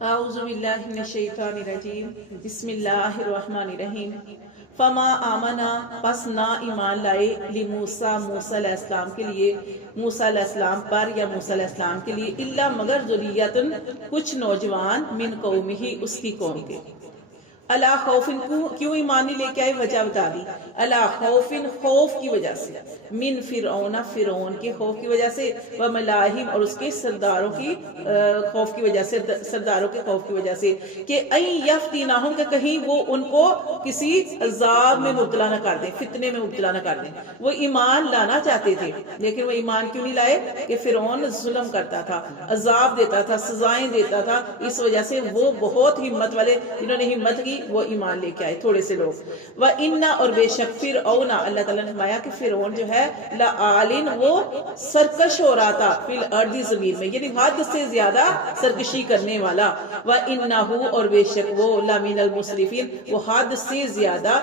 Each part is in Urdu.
اعوذ باللہ من الشیطان الرجیم بسم اللہ الرحمن الرحیم فما آمنا پس نہ ایمان لائے لموسیٰ موسیٰ علیہ السلام کے لیے موسیٰ علیہ السلام پر یا موسیٰ علیہ السلام کے لیے الا مگر ذریتن کچھ نوجوان من قومہ اس کی قوم کے اللہ خوفن کیوں ایمان نہیں لے کے آئے وجہ بتا دی اللہ خوفن خوف کی وجہ سے من فرعون فرعون کے خوف کی وجہ سے وملاہم اور اس کے سرداروں کی خوف کی وجہ سے سرداروں کے خوف کی وجہ سے کہ این یفتینہم کہ کہیں وہ ان کو کسی عذاب میں مبتلا نہ کر دیں فتنے میں مبتلا نہ کر دیں وہ ایمان لانا چاہتے تھے لیکن وہ ایمان کیوں نہیں لائے کہ فرعون ظلم کرتا تھا عذاب دیتا تھا سزائیں دیتا تھا اس وجہ سے وہ بہت ہمت والے جنہوں نے ہمت کی وہ ایمان لے کے آئے تھوڑے سے لوگ وَإِنَّا اور بے شک فرعون اللہ تعالیٰ نے فرمایا کہ فرعون جو ہے لَعَالٍ وہ سرکش ہو رہا تھا فی الارض زمین میں یعنی حد سے زیادہ سرکشی کرنے والا وَإِنَّهُ اور بے شک وہ لَمِنَ الْمُسْرِفِينَ وہ حد سے زیادہ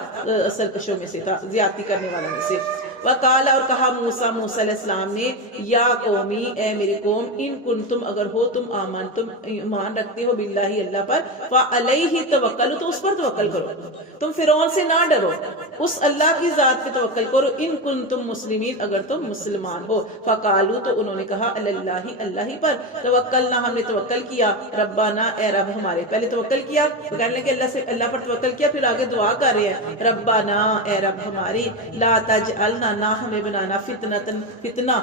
سرکشوں میں سے تھا زیادتی کرنے والوں میں سے وقال اور کہا موسیٰ موسیٰ علیہ السلام نے یا قومی اے میری قوم ان کنتم اگر ہو تم آمنتم ایمان رکھتے ہو باللہ اللہ پر فعلیہ توکل تو اس پر توکل کرو تم فرعون سے نہ ڈرو اس اللہ کی ذات پہ توکل کرو ان کنتم مسلمین اگر تم مسلمان ہو فقالو تو انہوں نے کہا اللہ اللہ ہی پر توکلنا ہم نے توکل کیا ربنا اے رب ہمارے پہلے توکل کیا کہنے لگے اللہ سے اللہ پر توکل کیا پھر آگے دعا کر رہے ہیں ربنا اے رب ہماری لا تجعلنا نہ ہمیں بنانا فتنہ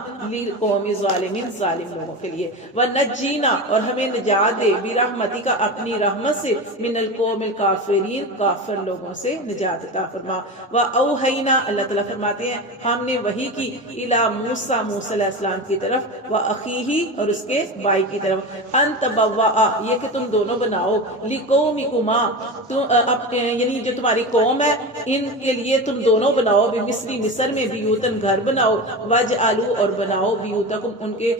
قوم ظالمین ظالم لوگوں کے لیے ونجینا اور ہمیں نجات دے برحمتی کا اپنی رحمت سے من القوم الکافرین کافر لوگوں سے نجات عطا فرما واوحینا اللہ تعالیٰ فرماتے ہیں ہم نے وحی کی الی موسیٰ موسیٰ علیہ السلام کی طرف واخیہ اور اس کے بھائی کی طرف ان تبوأ یہ کہ تم دونوں بناؤ لقومکما یعنی جو تمہاری قوم ہے ان کے لیے تم دونوں بناؤ بمصری مصر میں بیوتن گھر بناؤ وجعلوا اور بناؤ بیوتکم ان کے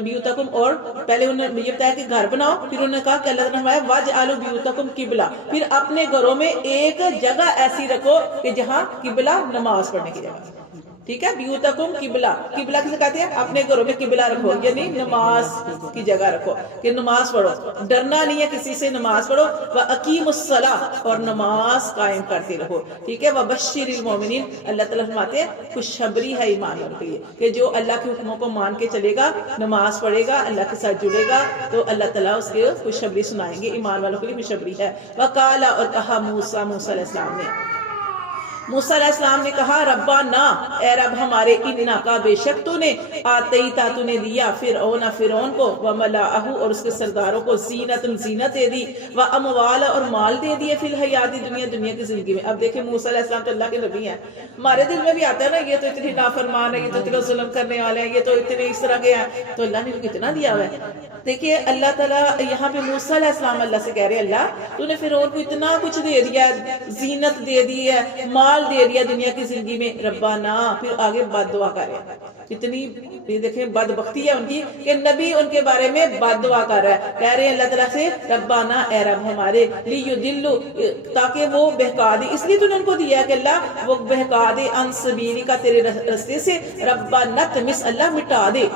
بیوتکم اور پہلے انہوں نے یہ بتایا کہ گھر بناؤ پھر انہوں نے کہا کہ اللہ تعالیٰ نے وجعلوا بیوتکم قبلہ پھر اپنے گھروں میں ایک جگہ ایسی رکھو کہ جہاں قبلہ نماز پڑھنے کی جگہ ٹھیک ہے بیوتکم قبلہ قبلہ کسے کہتے ہیں اپنے گھروں میں قبلہ رکھو یعنی نماز کی جگہ رکھو کہ نماز پڑھو ڈرنا نہیں ہے کسی سے نماز پڑھو واقیموا الصلاۃ اور نماز قائم کرتے رہو ٹھیک ہے وبشر المؤمنین اللہ تعالیٰ فرماتے ہیں خوشخبری ہے ایمان والوں کے لیے کہ جو اللہ کے حکموں کو مان کے چلے گا نماز پڑھے گا اللہ کے ساتھ جڑے گا تو اللہ تعالیٰ اس کے خوشخبری سنائیں گے ایمان والوں کے لیے خوشخبری ہے وقال اور کہا موسیٰ موسیٰ علیہ السلام نے موسیٰ علیہ السلام نے کہا ربنا اے رب ہمارے اننا کا بے شک تو نے آتیتا تو نے دیا فرعون کو وملأہ اور اس کے سرداروں کو زینت دے دی واموال اور مال دے دیے فی الحیات دنیا کی زندگی میں اب دیکھیں موسیٰ علیہ السلام تو اللہ کے نبی ہیں ہمارے دل میں بھی آتا ہے نا یہ تو اتنی نافرمان ہے یہ تو اتنا ظلم کرنے والے ہیں یہ تو اتنے اس طرح کے ہیں تو اللہ نے کتنا دیا ہوا ہے دیکھیے اللہ تعالیٰ یہاں پہ موسیٰ علیہ السلام اللہ سے کہہ رہے اللہ تو نے فرعون کو اتنا کچھ دے دیا زینت دے دی ہے مال دے دیا دنیا کی زندگی میں ربنا پھر آگے بد دعا کرے کتنی دیکھیں بدبختی ہے ان کی کہ نبی ان کے بارے میں بد دعا کر رہا ہے کہہ رہے ہیں اللہ تعالیٰ سے ربنا اے رب ہمارے لیدلوا تاکہ وہ بہکا دے اس لیے تو نے ان کو دیا کہ اللہ وہ بہکا دے عن سبیلی کا تیرے رستے سے ربنا تمس اللہ مٹا دے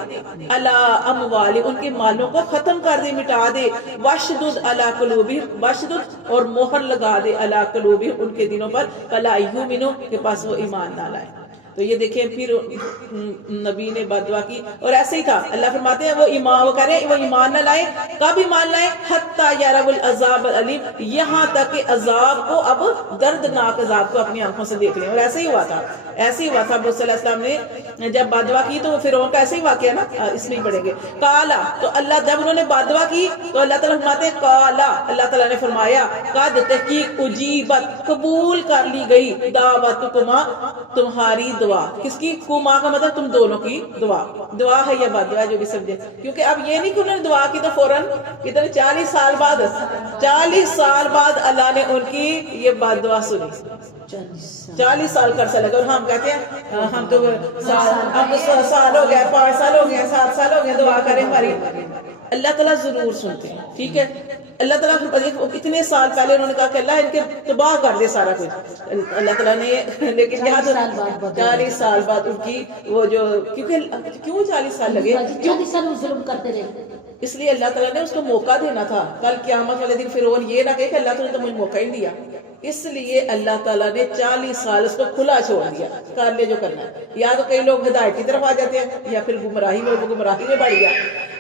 علی اموال ان کے مالوں کو ختم کر دے مٹا دے واشدد علی قلوبہم واشدد اور مہر لگا دے علی قلوبہم ان کے دلوں پر فلا یؤمنوا کے پاس وہ ایمان نہ لائے تو یہ دیکھیں پھر نبی نے بد دعا کی اور ایسے ہی تھا اللہ فرماتے ہیں وہ کہہ رہے ہیں وہ ایمان نہ لائے کب ایمان لائے حتی یروا العذاب العلیم یہاں تک کہ عذاب کو اب دردناک عذاب کو اپنی آنکھوں سے دیکھ لیں اور ایسے ہی ہوا تھا موسیٰ علیہ السلام نے جب بد دعا کی تو وہ فرعون کا ایسے ہی واقعہ نا اس میں ہی پڑھیں گے کالا تو اللہ جب انہوں نے بد دعا کی تو اللہ تعالیٰ فرماتے ہیں کالا اللہ تعالیٰ نے فرمایا قد تحقیق اجیبت قبول کر لی گئی دعوتکما تمہاری دعا کس کی کما کا مطلب تم دونوں کی دعا ہے یا بد دعا جو بھی سمجھے کیونکہ اب یہ نہیں کہ انہوں نے دعا کی تو فوراً کتنے 40 سال بعد اللہ نے ان کی یہ بد دعا سنی 40 سال کا عرصہ لگا اور ہم کہتے ہیں ہم تو سال ہو گیا 5 سال ہو گیا 7 سال ہو گیا دعا کریں ہماری اللہ تعالیٰ ضرور سنتے ہیں ٹھیک ہے اللہ تعالیٰ اتنے سال پہلے انہوں نے کہا کہ اللہ ان کے تباہ کر دے سارا کچھ اللہ تعالیٰ نے لیکن یہاں 40 سال بعد ان کی وہ جو کیوں 40 سال لگے 40 سال ظلم کرتے رہے اس لیے اللہ تعالیٰ نے اس کو موقع دینا تھا. کل قیامت والے دن فرعون یہ نہ کہے کہ اللہ تعالیٰ نے تو مجھے موقع ہی نہیں دیا. اس لیے اللہ تعالیٰ نے 40 سال اس کو کھلا چھوڑ دیا, کر لے جو کرنا ہے. یا تو کئی لوگ ہدایت کی طرف آ جاتے ہیں یا پھر گمراہی میں بڑھ گیا.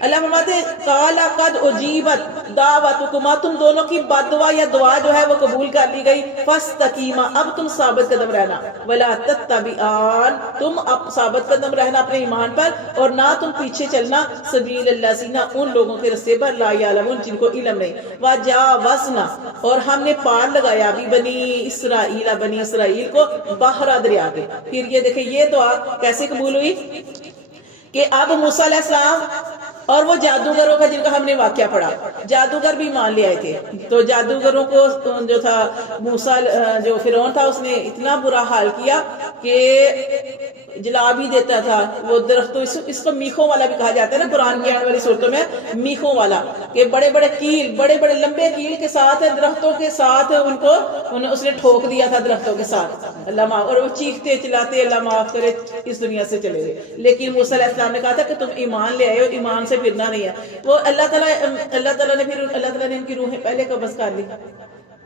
اللہ فرماتے ہیں قال قد اجیبت دعوتکما, تم دونوں کی بد دعا یا دعا جو ہے وہ قبول کر لی گئی. فاستقیما, اب تم ثابت قدم رہنا. ولا تتبعان, تم اب ثابت قدم رہنا اپنے ایمان پر, اور نہ تم پیچھے چلنا سبیل الذین, ان لوگوں کے رستے پر لا یعلمون, جن کو علم نہیں. وجاوزنا, اور ہم نے پار لگایا بھی بنی اسرائیل کو بحر دریا کے. پھر یہ دیکھیں یہ دعا کیسے قبول ہوئی کہ اب موسیٰ علیہ السلام اور وہ جادوگروں کا جن کا ہم نے واقعہ پڑھا, جادوگر بھی مان لے آئے تھے. تو جادوگروں کو جو تھا موسیٰ جو فرعون تھا اس نے اتنا برا حال کیا کہ جلا بھی دیتا تھا. وہ درختوں, اس کو میخوں والا بھی کہا جاتا ہے نا قرآن کی آنے والی صورتوں میں, میخوں والا, کہ بڑے بڑے کیل, بڑے بڑے لمبے کیل کے ساتھ درختوں کے ساتھ ان کو اس نے ٹھوک دیا تھا درختوں کے ساتھ. اللہ معاف, اور وہ چیختے چلاتے اللہ معاف کرے اس دنیا سے چلے گئے. لیکن موسیٰ علیہ السلام نے کہا تھا کہ تم ایمان لے آئے ہو, ایمان سے پھرنا نہیں ہے. وہ اللہ تعالیٰ نے ان کی روحیں پہلے قبض کر لی,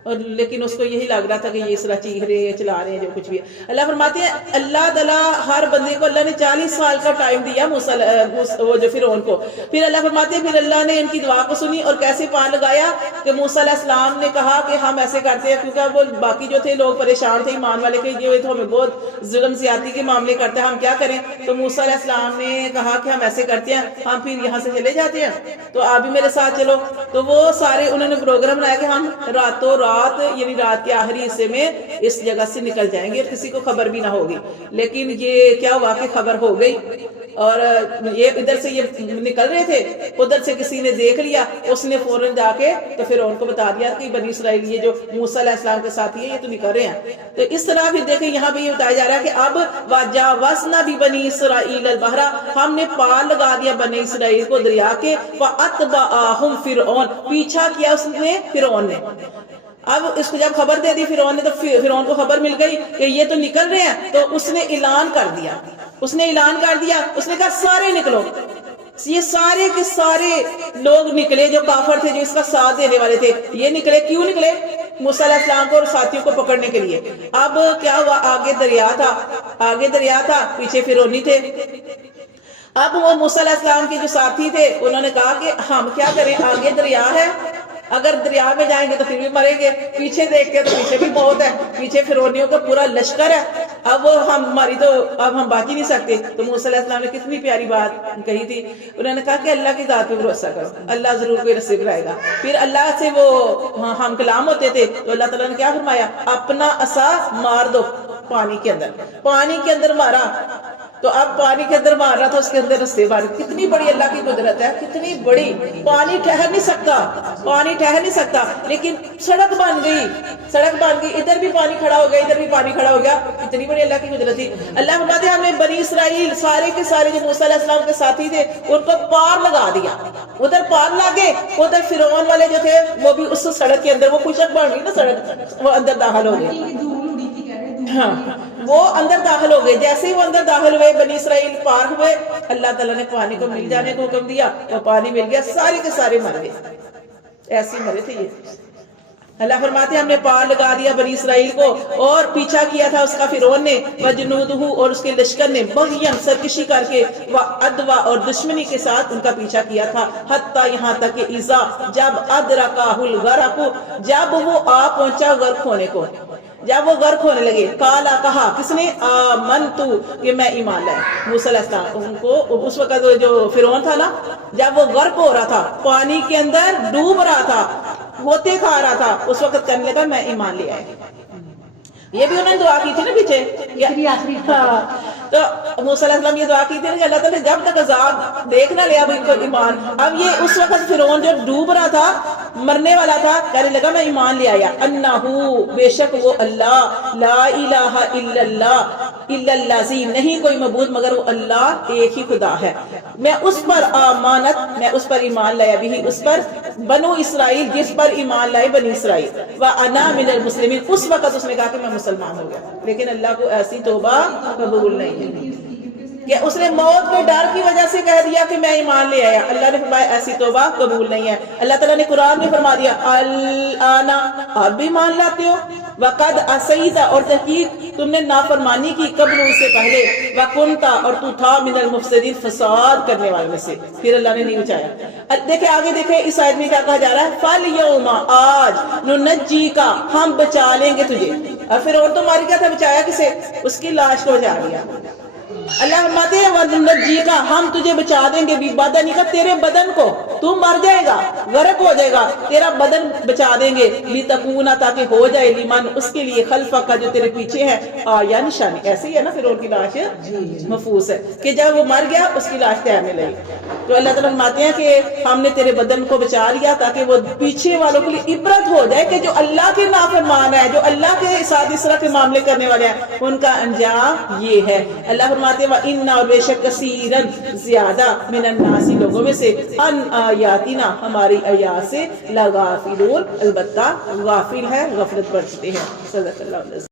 اور لیکن اس کو یہی لگ رہا تھا کہ یہ اس طرح چیخ رہے ہیں, چلا رہے ہیں, جو کچھ بھی ہے. اللہ فرماتے ہیں اللہ تعالیٰ ہر بندے کو اللہ نے 40 سال کا ٹائم دیا وہ جو فرعون کو. پھر اللہ فرماتے ہیں پھر اللہ نے ان کی دعا کو سنی اور کیسے پار لگایا کہ موسیٰ علیہ السلام نے کہا کہ ہم ایسے کرتے ہیں, کیونکہ وہ باقی جو تھے لوگ پریشان تھے ایمان والے کے, یہ تو ہمیں بہت ظلم زیادتی کے معاملے کرتے ہیں, ہم کیا کریں. تو موسیٰ علیہ السلام نے کہا کہ ہم ایسے کرتے ہیں, ہم پھر یہاں سے چلے جاتے ہیں, تو آپ بھی میرے ساتھ چلو. تو وہ سارے انہوں نے پروگرام بنایا کہ ہم راتوں رات یعنی رات کے آخری حصے میں اس جگہ سے نکل جائیں گے, کسی کو خبر بھی نہ ہوگی. لیکن یہ کیا ہوا کہ خبر ہو گئی, اور یہ ادھر سے یہ نکل رہے تھے, ادھر سے کسی نے دیکھ لیا, اس نے فوراً جا کے تو پھر ان کو بتا دیا کہ بنی اسرائیل یہ جو موسیٰ علیہ السلام کے ساتھ یہ تو نکل رہے ہیں. تو اس طرح پھر دیکھیں یہاں پہ یہ بتایا جا رہا ہے کہ اب وجاوزنا بنی اسرائیل البحر, ہم نے پار لگا دیا بنی اسرائیل کو دریا کے. فاتبعہم فرعون, پیچھا کیا اس نے فرعون نے. اب اس کو جب خبر دے دی فرعون نے, تو فرعون کو خبر مل گئی کہ یہ تو نکل رہے ہیں, تو اس نے اعلان کر دیا, اس نے کہا سارے نکلو. یہ سارے کے سارے لوگ نکلے جو کافر تھے, جو اس کا ساتھ دینے والے تھے, یہ نکلے. کیوں نکلے؟ موسیٰ علیہ السلام کو اور ساتھیوں کو پکڑنے کے لیے. اب کیا ہوا, آگے دریا تھا, پیچھے فرعونی تھے. اب وہ موسیٰ علیہ السلام کے جو ساتھی تھے انہوں نے کہا کہ ہم کیا کریں, آگے دریا ہے, اگر دریا میں جائیں گے تو پھر بھی مریں گے, پیچھے دیکھتے ہیں تو پیچھے بھی موت ہے, پیچھے فرعونیوں کا پورا لشکر ہے, اب وہ ہماری تو اب ہم باقی نہیں سکتے. تو موسیٰ علیہ السلام نے کتنی پیاری بات کہی تھی, انہوں نے کہا کہ اللہ کی ذات پہ بھروسہ کرو, اللہ ضرور کوئی رسے لائے گا. پھر اللہ سے وہ ہم کلام ہوتے تھے, تو اللہ تعالیٰ نے کیا فرمایا, اپنا عصا مار دو پانی کے اندر مارا. تو اب پانی کے اندر مار رہا تھا, اس کے اندر رستے مار. کتنی بڑی اللہ کی قدرت ہے, کتنی بڑی. پانی ٹھہر نہیں سکتا, لیکن سڑک بن گئی, ادھر بھی پانی کھڑا ہو گیا, ادھر بھی پانی کھڑا ہو گیا. کتنی بڑی اللہ کی قدرت تھی. اللہ فرماتے ہیں ہم نے بنی اسرائیل سارے کے سارے جو موسیٰ علیہ السلام کے ساتھی تھے ان کو پار لگا دیا. ادھر پار لگے, ادھر فرعون والے جو تھے وہ بھی اس سڑک کے اندر, وہ خشک بن گئی نا سڑک, وہ اندر داخل ہو گئے. ہاں, وہ اندر داخل ہو گئے. جیسے ہی وہ اندر داخل ہوئے, بنی اسرائیل پار ہوئے, اللہ تعالیٰ نے پانی کو مل جانے کو حکم دیا, تو پانی مل گیا, سارے کے سارے مر گئے. ایسے مرے تھے یہ. اللہ فرماتے ہیں ہم نے پار لگا دیا بنی اسرائیل کو, اور پیچھا کیا تھا اس کا فرعون نے, وجنودہ, اور اس کے لشکر نے, بغیم, سرکشی کر کے, وعدوا, اور دشمنی کے ساتھ ان کا پیچھا کیا تھا. حتی, یہاں تک کہ اذا, جب ادرکہ الغرق, جب وہ آ پہنچا غرق ہونے کو, جب وہ غرق ہونے لگے. کالا, کہا کس نے, آمنتو, کہ میں ایمان لائے. موسیٰ علیہ السلام ان کو اس وقت جو فرعون تھا نا, جب وہ غرق ہو رہا تھا, پانی کے اندر ڈوب رہا تھا, ہوتے کھا رہا تھا, اس وقت کہنے لگا میں ایمان لے آئے. یہ بھی انہوں نے دعا کی تھی نا پیچھے, تو موسیٰ علیہ السلام یہ دعا کی تھی کہ اللہ تعالیٰ نے جب تک عذاب دیکھنا لیا ان کو ایمان. اب یہ اس وقت فرعون جو ڈوب رہا تھا, مرنے والا تھا, کہنے لگا میں ایمان لے آیا. انہو, بے شک وہ اللہ, لا الہ الا اللہ, الا الذی, نہیں کوئی معبود مگر وہ اللہ ایک ہی خدا ہے. میں اس پر آمانت, میں اس پر ایمان لایا, بھی اس پر, بنو اسرائیل, جس پر ایمان لائے بنی اسرائیل. وَأَنَا مِنَ الْمُسْلِمِينَ, اس وقت اس نے کہا کہ میں مسلمان ہو گیا. لیکن اللہ کو ایسی توبہ قبول نہیں ہے. کہ اس نے موت کے ڈر کی وجہ سے کہہ دیا کہ میں ایمان لے آیا. اللہ نے فرمایا ایسی توبہ قبول نہیں ہے. اللہ تعالیٰ نے قرآن میں فرما دیا الآن آپ بھی مان لاتے ہو وقد عصیت اور تحقیق تم نے نافرمانی کی قبل اس سے پہلے وکنت اور تو تھا من المفسدین فساد کرنے والوں میں سے. پھر اللہ نے نہیں بچایا. دیکھیں آگے دیکھیں اس آیت میں کیا کہا جا رہا ہے فَالْيَوْمَ آج نُنَجِّيكَ ہم بچا لیں گے تجھے. اور پھر اور تو ماری کیا تھا بچایا کسے؟ اس کی لاش کو بچا لیا. اللہ فرماتے ہیں وَنُنَجِّيكَ ہم تجھے بچا دیں گے بِبَدَنِكَ تیرے بدن کو. تو مر جائے گا غرق ہو جائے گا تیرا بدن بچا دیں گے لِتَكُونَ تاکہ ہو جائے لمن اس کے لیے خلفک جو تیرے پیچھے ہے آیا نشانی. ایسے ہی ہے نا پھر ان کی لاش محفوظ ہے کہ جب وہ مر گیا اس کی لاش تیرنے لگی. تو اللہ تعالیٰ فرماتے ہیں کہ ہم نے تیرے بدن کو بچا لیا تاکہ وہ پیچھے والوں کے لیے عبرت ہو جائے کہ جو اللہ کے نافرمان ہے جو اللہ کے ساتھ اس طرح کے معاملے کرنے والے ہیں ان کا انجام یہ ہے. اللہ فرماتے ہیں وَإِنَّا اور بے شک کثیراً زیادہ من الناس لوگوں میں سے ان آیاتنا ہماری آیات سے لغافلون البتہ غافل ہے غفلت برتتے ہیں. صدق اللہ علیہ وسلم.